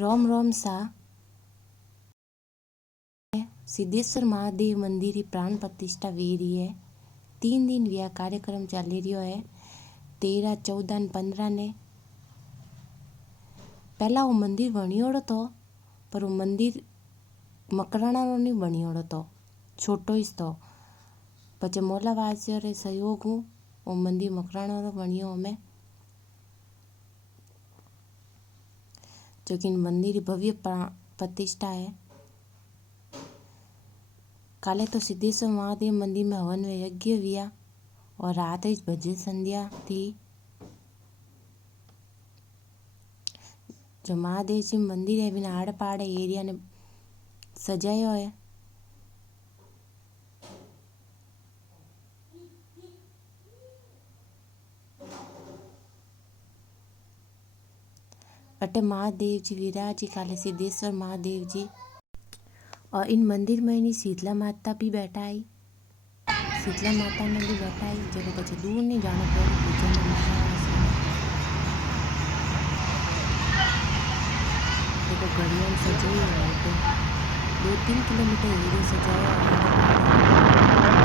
रोम रोम सा सिद्धेश्वर महादेव मंदिर की प्राण प्रतिष्ठा वी रही है। 3 दिन यह कार्यक्रम चाली रियो है। 13, 14 ने 15 ने पहला वो मंदिर बनियोड़ो तो, पर वो मंदिर मकराणा रो नहीं बनियोड़ो तो, छोटो ही तो। पचे मोलावासियों रे सहयोग हूँ वो मंदिर मकराणा रो बनियो हमें, जो कि मंदिर की भव्य प्रतिष्ठा है। काले तो सिद्धेश्वर महादेव मंदिर में हवन व यज्ञ हुआ और रात ही भजन संध्या थी। जो महादेव जी मंदिर है बिना आड़ पाड़े एरिया ने सजायो है। अटे महादेव जी विराजी काले सिद्धेश्वर महादेव जी, और इन मंदिर में इन्हीं शीतला माता भी बैठा आई। शीतला माता ने भी बैठा आई, जब पीछे दूर नहीं जाना पड़े पूजन देखो घड़ियाल सजाई है। तो 2-3 किलोमीटर एरिया सजाया है।